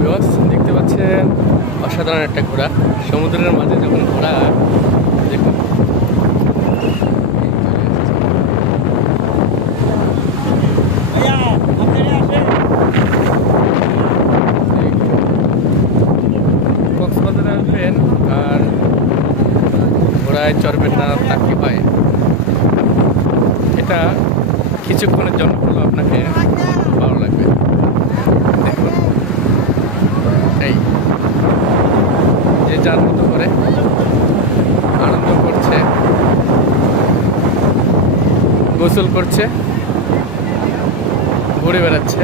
Viewers, দেখতে পাচ্ছেন অসাধারণ একটা ঘোড়া। সমুদ্রের মাঝে যখন ঘোড়া দেখুন, কক্সবাজারে আসবেন আর ঘোড়ায় চড়বেন না, তা কি হয়? এটা কিছুক্ষণের জন্য হলেও আপনাকে ভালো লাগবে। দেখুন, এই যে যার মতো করে আনন্দ করছে, গোসল করছে, ঘুরে বেড়াচ্ছে।